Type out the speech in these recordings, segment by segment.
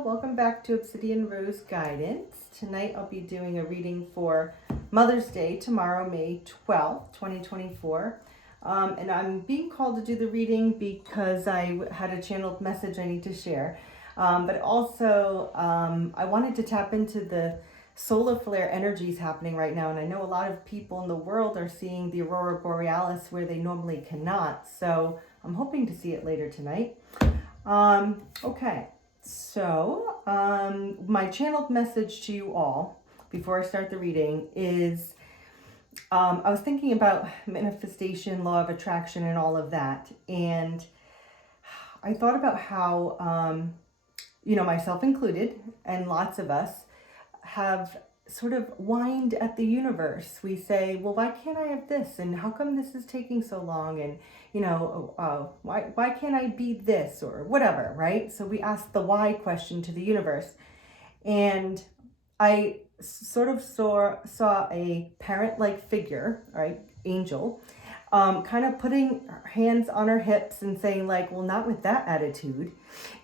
Hello, welcome back to Obsidian Rose Guidance. Tonight I'll be doing a reading for Mother's Day, tomorrow, May 12th, 2024. And I'm being called to do the reading because I had a channeled message I need to share. But also, I wanted to tap into the solar flare energies happening right now. And I know a lot of people in the world are seeing the Aurora Borealis where they normally cannot. So I'm hoping to see it later tonight. Okay. So, my channeled message to you all before I start the reading is, I was thinking about manifestation, law of attraction, and all of that. And I thought about how, myself included, and lots of us have sort of whined at the universe. We say, well, why can't I have this? And how come this is taking so long? And, why can't I be this or whatever, right? So we ask the why question to the universe. And I sort of saw a parent-like figure, right, angel, kind of putting her hands on her hips and saying like, well, not with that attitude,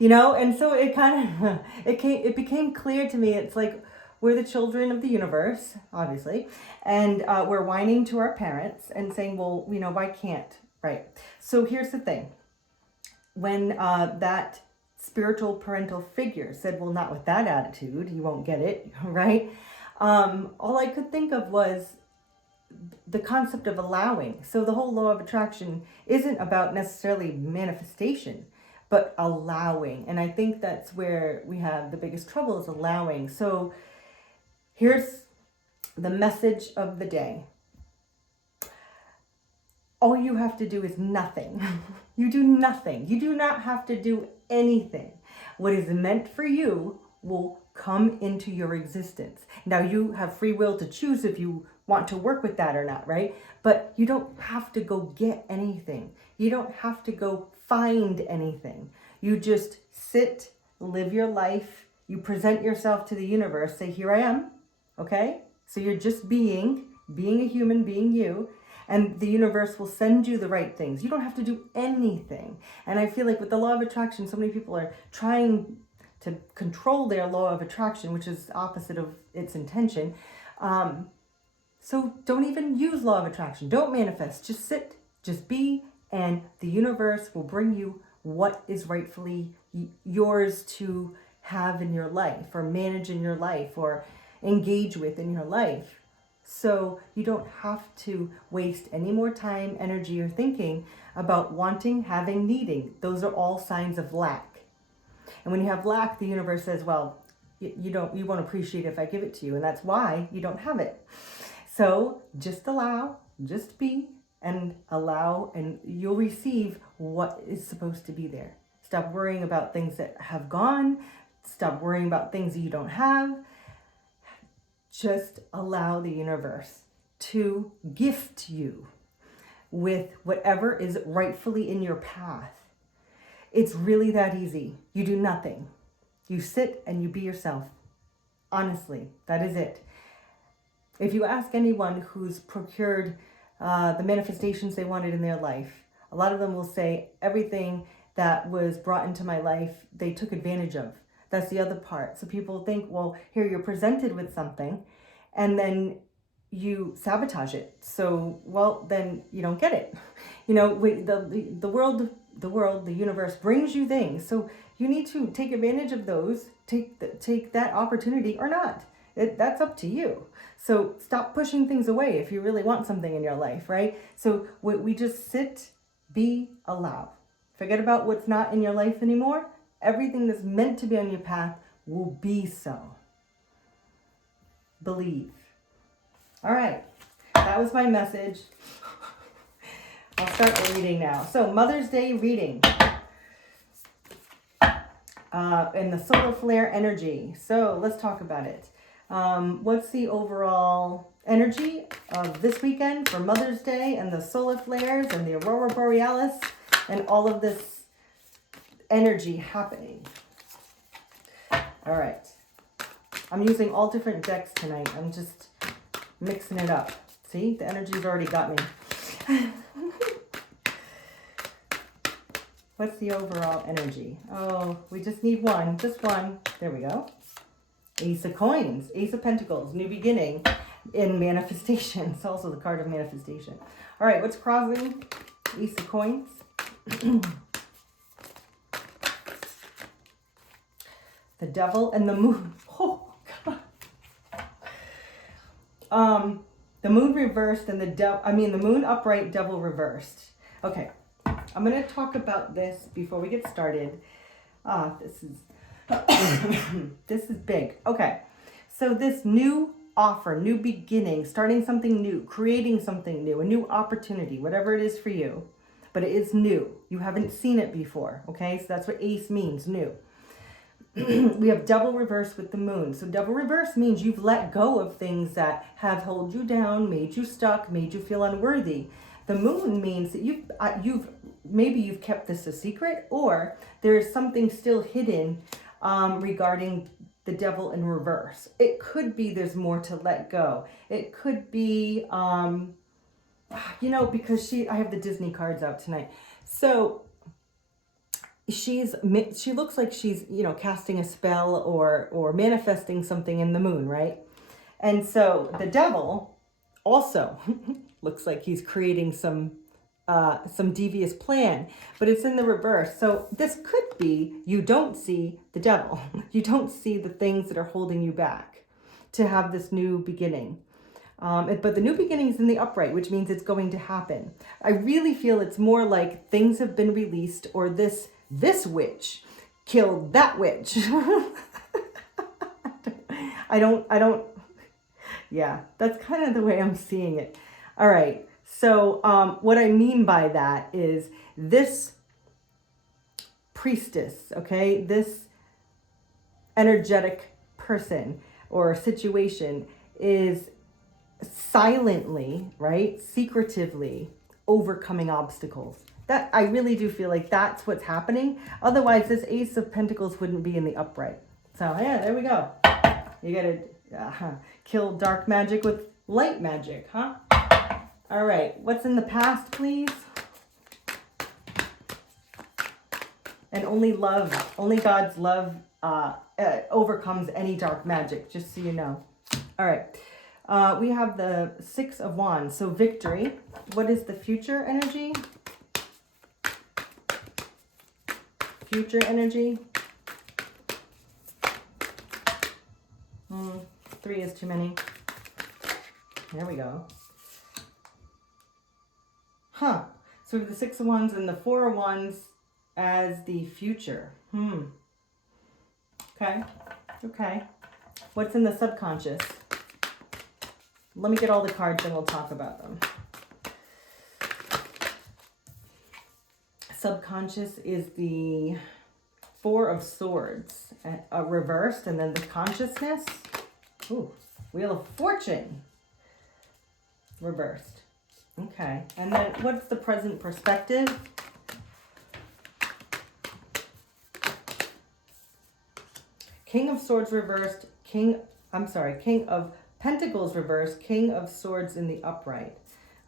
and so it kind of, it became clear to me. It's like, we're the children of the universe, obviously, and we're whining to our parents and saying, well, why can't, right? So here's the thing. When that spiritual parental figure said, well, not with that attitude, you won't get it, right? All I could think of was the concept of allowing. So the whole law of attraction isn't about necessarily manifestation, but allowing. And I think that's where we have the biggest trouble, is allowing. So here's the message of the day. All you have to do is nothing. You do nothing. You do not have to do anything. What is meant for you will come into your existence. Now, you have free will to choose if you want to work with that or not, right? But you don't have to go get anything. You don't have to go find anything. You just sit, live your life. You present yourself to the universe, say, here I am. Okay? So you're just being a human, being you, and the universe will send you the right things. You don't have to do anything. And I feel like with the law of attraction, so many people are trying to control their law of attraction, which is opposite of its intention. So don't even use law of attraction. Don't manifest. Just sit, just be, and the universe will bring you what is rightfully yours to have in your life, or manage in your life, or engage with in your life. So you don't have to waste any more time, energy, or thinking about wanting, having, needing. Those are all signs of lack. And when you have lack, the universe says, well, you won't appreciate it if I give it to you. And that's why you don't have it. So just allow, just be, and allow, and you'll receive what is supposed to be there. Stop worrying about things that have gone. Stop worrying about things that you don't have. Just allow the universe to gift you with whatever is rightfully in your path. It's really that easy. You do nothing. You sit and you be yourself. Honestly, that is it. If you ask anyone who's procured the manifestations they wanted in their life, a lot of them will say everything that was brought into my life, they took advantage of. That's the other part. So people think, well, here you're presented with something and then you sabotage it. So, well, then you don't get it. The world, the universe brings you things. So you need to take advantage of those, take that opportunity or not. That's up to you. So stop pushing things away if you really want something in your life, right? So we just sit, be, allow. Forget about what's not in your life anymore. Everything that's meant to be on your path will be so. Believe. All right. That was my message. I'll start the reading now. So Mother's Day reading. And the solar flare energy. So let's talk about it. What's the overall energy of this weekend for Mother's Day and the solar flares and the Aurora Borealis and all of this energy happening? All right. I'm using all different decks tonight. I'm just mixing it up. See, the energy's already got me. What's the overall energy? Oh, we just need one. Just one. There we go. Ace of Coins. Ace of Pentacles. New beginning in manifestation. It's also the card of manifestation. All right, what's crossing? Ace of Coins. The Devil and the Moon. Oh, God. The Moon reversed and the Moon upright, Devil reversed. Okay. I'm going to talk about this before we get started. This is big. Okay. So this new offer, new beginning, starting something new, creating something new, a new opportunity, whatever it is for you, but it is new. You haven't seen it before. Okay. So that's what ace means, new. We have Devil reverse with the Moon. So Devil reverse means you've let go of things that have held you down, made you stuck, made you feel unworthy. The Moon means that you've kept this a secret, or there's something still hidden regarding the Devil in reverse. It could be there's more to let go. It could be, because I have the Disney cards out tonight. So she looks like she's, casting a spell or manifesting something in the Moon, right? And so the Devil also looks like he's creating some devious plan, but it's in the reverse. So this could be you don't see the Devil. You don't see the things that are holding you back to have this new beginning. But the new beginning is in the upright, which means it's going to happen. I really feel it's more like things have been released, or this witch killed that witch. Yeah, that's kind of the way I'm seeing it. All right. So what I mean by that is this priestess, okay, this energetic person or situation is silently, right, secretively overcoming obstacles. That I really do feel like that's what's happening. Otherwise, this Ace of Pentacles wouldn't be in the upright. So yeah, there we go. You gotta kill dark magic with light magic, huh? All right, what's in the past, please? And only God's love overcomes any dark magic, just so you know. All right, we have the Six of Wands, so victory. What is the future energy? Future energy. 3 is too many. There we go. So we have the Six of Wands and the Four of Wands as the future. Okay. What's in the subconscious? Let me get all the cards and we'll talk about them. Subconscious is the Four of Swords, reversed, and then the consciousness. Ooh, Wheel of Fortune, reversed. Okay, and then what's the present perspective? King of Swords reversed, King of Pentacles reversed, King of Swords in the upright.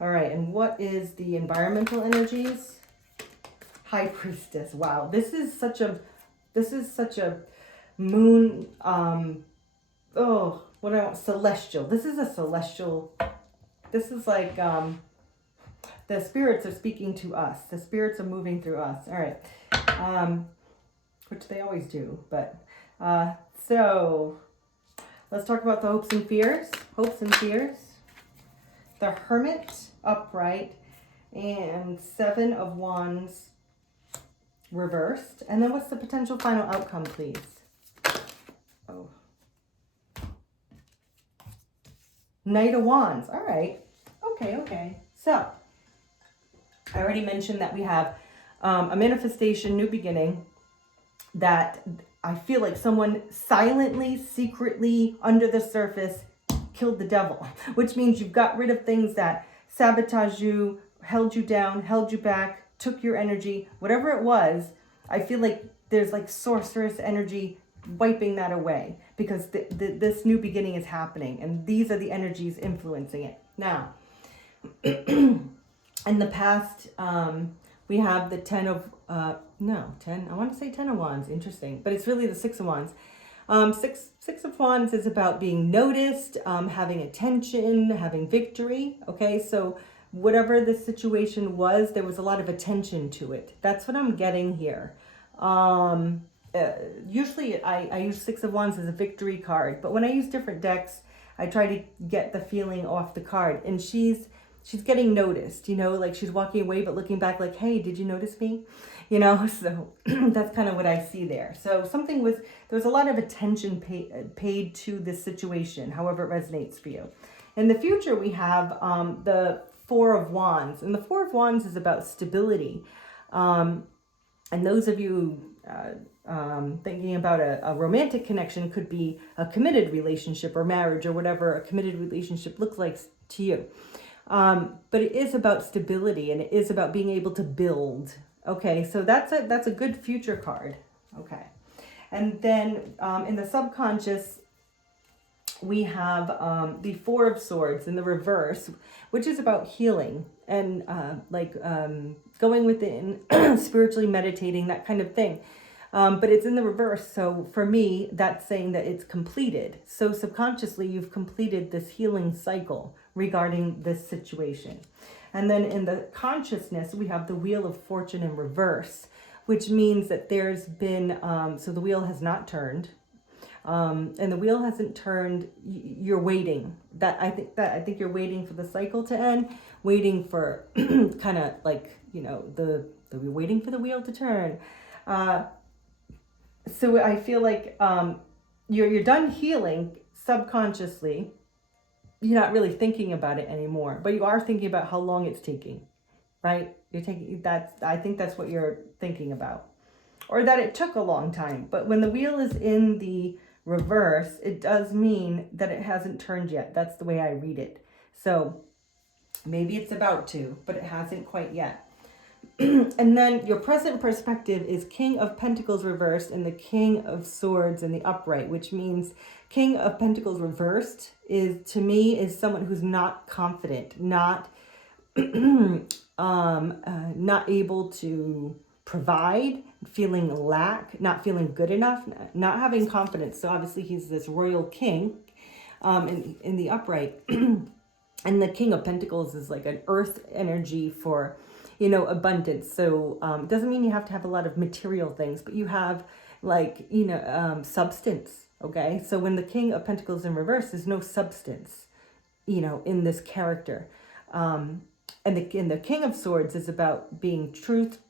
All right, and what is the environmental energies? High Priestess. Wow, this is such a moon, celestial. This is a celestial, this is like, the spirits are speaking to us. The spirits are moving through us. All right. Which they always do. But, so let's talk about the hopes and fears. Hopes and fears. The Hermit, upright, and Seven of Wands, reversed. And then what's the potential final outcome, please? Oh. Knight of Wands. All right. Okay. So, I already mentioned that we have a manifestation, new beginning, that I feel like someone silently, secretly, under the surface, killed the Devil, which means you've got rid of things that sabotaged you, held you down, held you back, took your energy, whatever it was. I feel like there's like sorceress energy wiping that away, because this new beginning is happening, and these are the energies influencing it. Now, in the past, we have the Ten of no, 10. I want to say 10 of Wands. Interesting. But it's really the 6 of Wands. Six of Wands is about being noticed, having attention, having victory. Okay, so whatever the situation was, there was a lot of attention to it. That's what I'm getting here. Usually I use 6 of Wands as a victory card, but when I use different decks, I try to get the feeling off the card. And she's getting noticed, you know, like she's walking away but looking back like, hey, did you notice me? You know, so that's kind of what I see there. So there was a lot of attention paid to this situation, however it resonates for you. In the future, we have the 4 of Wands. And the 4 of Wands is about stability. And those of you thinking about a romantic connection, could be a committed relationship or marriage or whatever a committed relationship looks like to you. But it is about stability, and it is about being able to build. Okay, so that's a good future card. Okay. And then in the subconscious, we have the 4 of Swords in the reverse, which is about healing and going within, spiritually meditating, that kind of thing. But it's in the reverse. So for me, that's saying that it's completed. So subconsciously, you've completed this healing cycle regarding this situation. And then in the consciousness, we have the Wheel of Fortune in reverse, which means that there's been, so the wheel has not turned. And the wheel hasn't turned. You're waiting. I think you're waiting for the cycle to end, waiting for kind of like, you know, we're waiting for the wheel to turn. So I feel like you're done healing subconsciously. You're not really thinking about it anymore, but you are thinking about how long it's taking, right? I think that's what you're thinking about, or that it took a long time. But when the wheel is in the reverse, it does mean that it hasn't turned yet. That's the way I read it. So maybe it's about to, but it hasn't quite yet. And then your present perspective is King of Pentacles reversed and the King of Swords in the upright, which means King of Pentacles reversed to me is someone who's not confident, not able to provide, feeling lack, not feeling good enough, not having confidence. So obviously he's this royal king in the upright. And the King of Pentacles is like an earth energy for, you know, abundance. So it doesn't mean you have to have a lot of material things, but you have like, you know, substance. Okay. So when the King of Pentacles in reverse, there's no substance, you know, in this character. And the King of Swords is about being truthful,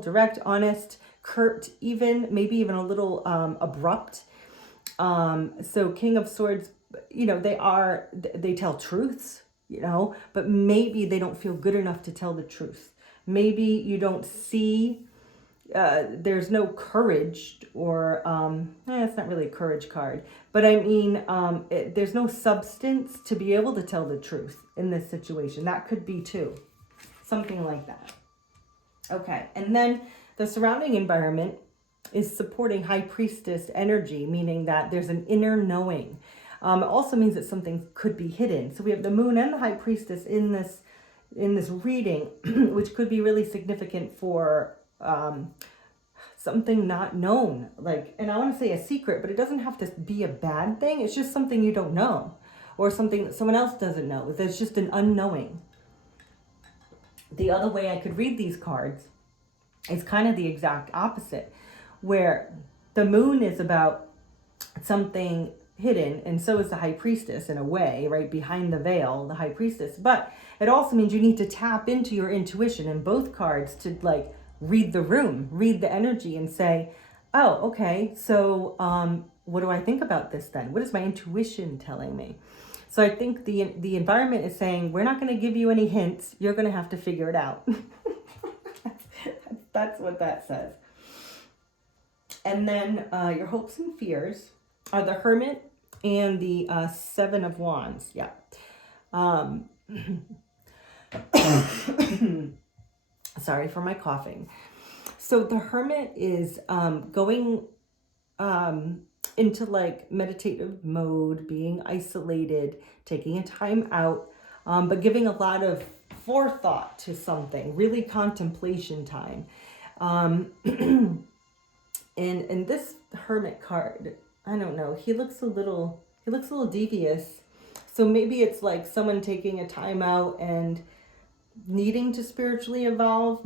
direct, honest, curt, maybe even a little abrupt. So King of Swords, you know, they tell truths, you know, but maybe they don't feel good enough to tell the truth. Maybe you don't see, there's no courage, or it's not really a courage card, but I mean, there's no substance to be able to tell the truth in this situation. That could be too, something like that. Okay, and then the surrounding environment is supporting High Priestess energy, meaning that there's an inner knowing. It also means that something could be hidden. So we have the Moon and the High Priestess in this reading, which could be really significant for something not known. Like, and I want to say a secret, but it doesn't have to be a bad thing. It's just something you don't know, or something that someone else doesn't know. There's just an unknowing. The other way I could read these cards is kind of the exact opposite, where the Moon is about something hidden, and so is the High Priestess in a way, right behind the veil, the High Priestess. But it also means you need to tap into your intuition in both cards to like read the room, read the energy, and say, oh, okay, so what do I think about this then? What is my intuition telling me? So I think the environment is saying, we're not going to give you any hints. You're going to have to figure it out. That's what that says. And then your hopes and fears are the Hermit and the 7 of Wands. Yeah. Sorry for my coughing. So the Hermit is going into like meditative mode, being isolated, taking a time out, but giving a lot of forethought to something, really contemplation time. And this Hermit card, I don't know, he looks a little devious. So maybe it's like someone taking a time out and needing to spiritually evolve,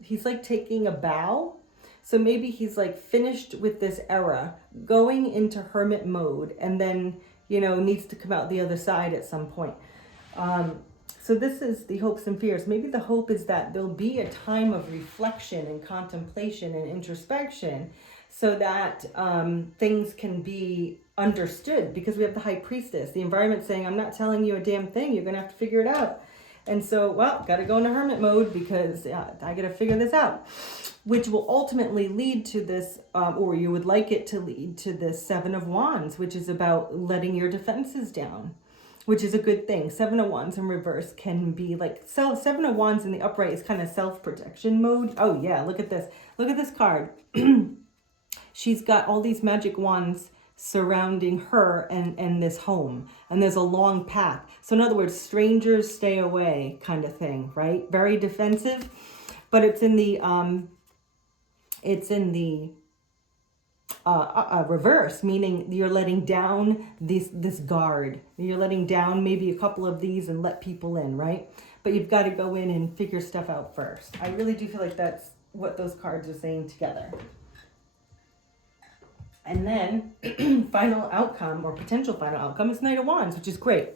he's like taking a bow. So maybe he's like finished with this era, going into hermit mode, and then, needs to come out the other side at some point. So this is the hopes and fears. Maybe the hope is that there'll be a time of reflection and contemplation and introspection, so that things can be understood, because we have the High Priestess, the environment saying, I'm not telling you a damn thing, you're gonna have to figure it out. And so, gotta go into hermit mode, because I gotta figure this out, which will ultimately lead to this, or you would like it to lead to this Seven of Wands, which is about letting your defenses down, which is a good thing. Seven of Wands in reverse can be like, Seven of Wands in the upright is kind of self-protection mode. Oh yeah, look at this. Look at this card. She's got all these magic wands surrounding her and this home, and there's a long path. So in other words, strangers stay away kind of thing, right? Very defensive, but it's in the reverse, meaning you're letting down this guard. You're letting down maybe a couple of these and let people in, right? But you've got to go in and figure stuff out first. I really do feel like that's what those cards are saying together. And then final outcome, or potential final outcome, is Knight of Wands, which is great.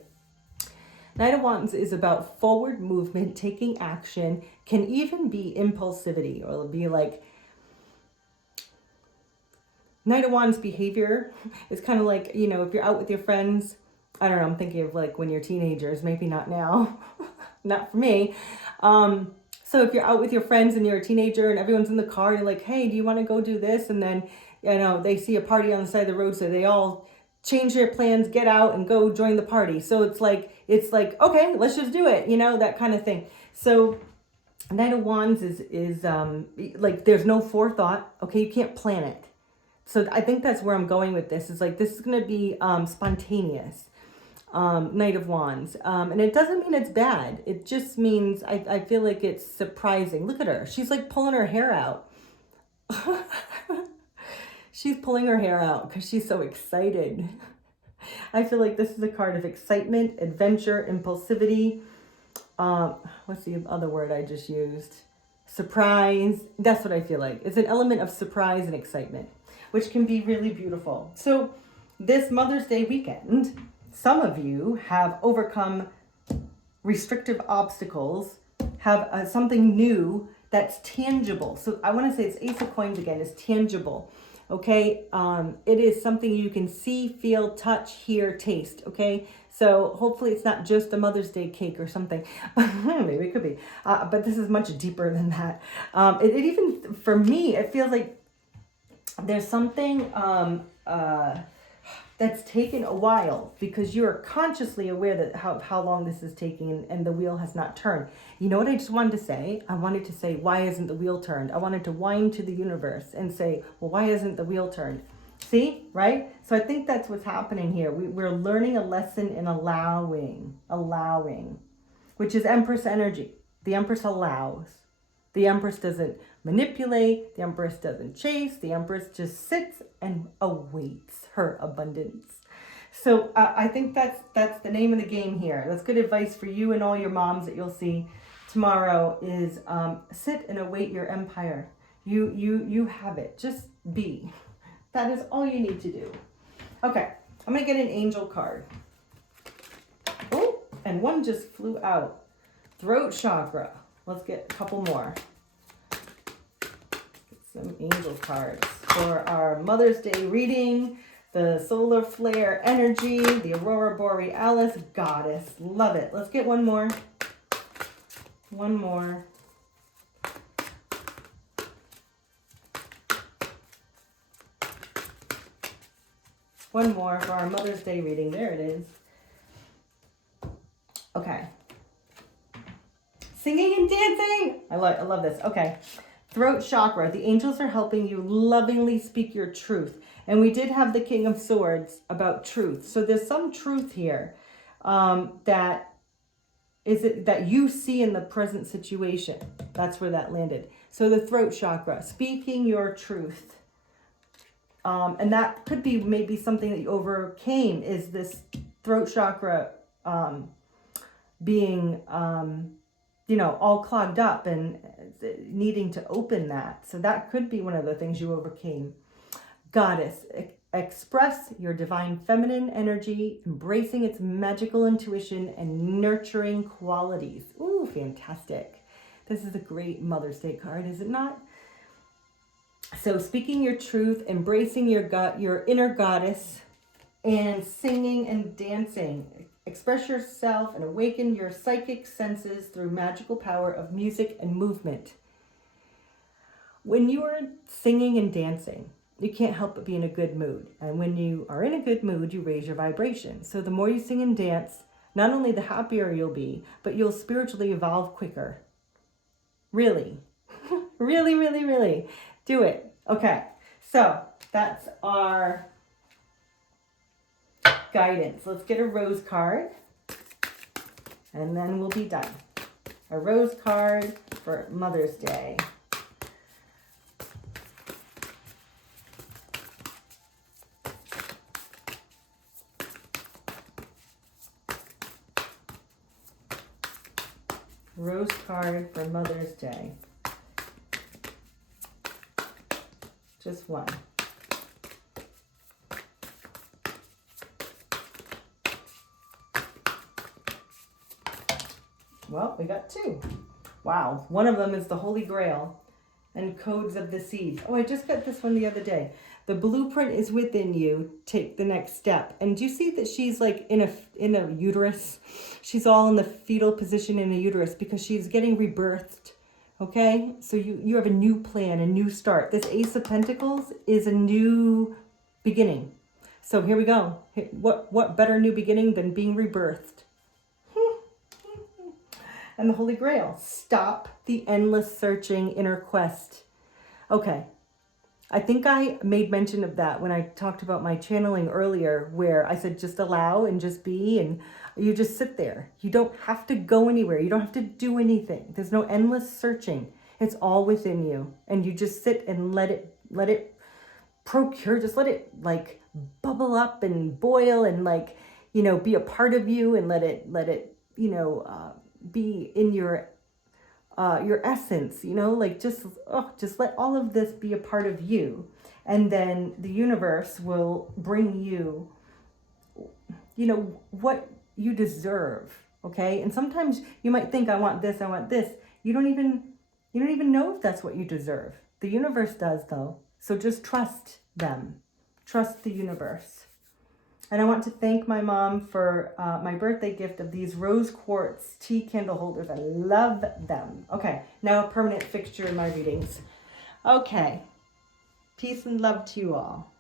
Knight of Wands is about forward movement, taking action, can even be impulsivity, or it'll be like, Knight of Wands behavior is kind of like, if you're out with your friends, I don't know, I'm thinking of like when you're teenagers, maybe not now, not for me. So if you're out with your friends and you're a teenager and everyone's in the car, you're like, hey, do you want to go do this? And then, they see a party on the side of the road, so they all change their plans, get out and go join the party. So it's like, okay, let's just do it, that kind of thing. So Knight of Wands is like, there's no forethought. Okay, you can't plan it. So I think that's where I'm going with this. Is like, this is going to be spontaneous. Knight of Wands. And it doesn't mean it's bad. It just means I feel like it's surprising. Look at her. She's like pulling her hair out. She's pulling her hair out because she's so excited. I feel like this is a card of excitement, adventure, impulsivity. What's the other word I just used? Surprise. That's what I feel like. It's an element of surprise and excitement, which can be really beautiful. So this Mother's Day weekend, some of you have overcome restrictive obstacles, have something new that's tangible. So I want to say it's Ace of Coins again, is tangible. Okay, it is something you can see, feel, touch, hear, taste. Okay, so hopefully it's not just a Mother's Day cake or something. Maybe it could be, but this is much deeper than that. It even, for me, it feels like there's something that's taken a while, because you're consciously aware that how long this is taking, and the wheel has not turned. You know what I just wanted to say? I wanted to say, why isn't the wheel turned? I wanted to whine to the universe and say, well, why isn't the wheel turned? See, right? So I think that's what's happening here. We're learning a lesson in allowing, which is Empress energy. The Empress allows. The Empress doesn't manipulate. The Empress doesn't chase. The Empress just sits and awaits her abundance. So I think that's the name of the game here. That's good advice for you and all your moms that you'll see tomorrow, is sit and await your empire. You have it. Just be. That is all you need to do. Okay, I'm going to get an angel card. Oh, and one just flew out. Throat chakra. Let's get a couple more. Get some angel cards for our Mother's Day reading. The solar flare energy, the Aurora Borealis goddess. Love it. Let's get one more. One more. One more for our Mother's Day reading. There it is. Okay. Singing and dancing. I love this. Okay. Throat chakra. The angels are helping you lovingly speak your truth. And we did have the King of Swords about truth. So there's some truth here that you see in the present situation. That's where that landed. So the throat chakra, speaking your truth. And that could be maybe something that you overcame, is this throat chakra being, you know, all clogged up and needing to open that. So that could be one of the things you overcame. Goddess, express your divine feminine energy, embracing its magical intuition and nurturing qualities. Ooh, fantastic. This is a great Mother's Day card, is it not? So speaking your truth, embracing your inner goddess, and singing and dancing. Express yourself and awaken your psychic senses through magical power of music and movement. When you are singing and dancing, you can't help but be in a good mood. And when you are in a good mood, you raise your vibration. So the more you sing and dance, not only the happier you'll be, but you'll spiritually evolve quicker. Really. Really, really, really. Do it. Okay. So that's our guidance. Let's get a rose card. And then we'll be done. A rose card for Mother's Day. Rose card for Mother's Day. Just one. Well, we got two. Wow. One of them is the Holy Grail and Codes of the Seed. Oh, I just got this one the other day. The blueprint is within you. Take the next step. And do you see that she's like in a uterus? She's all in the fetal position in a uterus because she's getting rebirthed. Okay? So you have a new plan, a new start. This Ace of Pentacles is a new beginning. So here we go. What better new beginning than being rebirthed? And the Holy Grail. Stop the endless searching inner quest. Okay. I think I made mention of that when I talked about my channeling earlier, where I said just allow and just be, and you just sit there. You don't have to go anywhere. You don't have to do anything. There's no endless searching. It's all within you. And you just sit and let it procure, just let it like bubble up and boil and like, you know, be a part of you, and let it, you know, be in your essence, you know, like just let all of this be a part of you. And then the universe will bring you, you know, what you deserve. Okay. And sometimes you might think, I want this, I want this. You don't even know if that's what you deserve. The universe does though. So just trust them. Trust the universe. And I want to thank my mom for my birthday gift of these rose quartz tea candle holders. I love them. Okay, now a permanent fixture in my readings. Okay, peace and love to you all.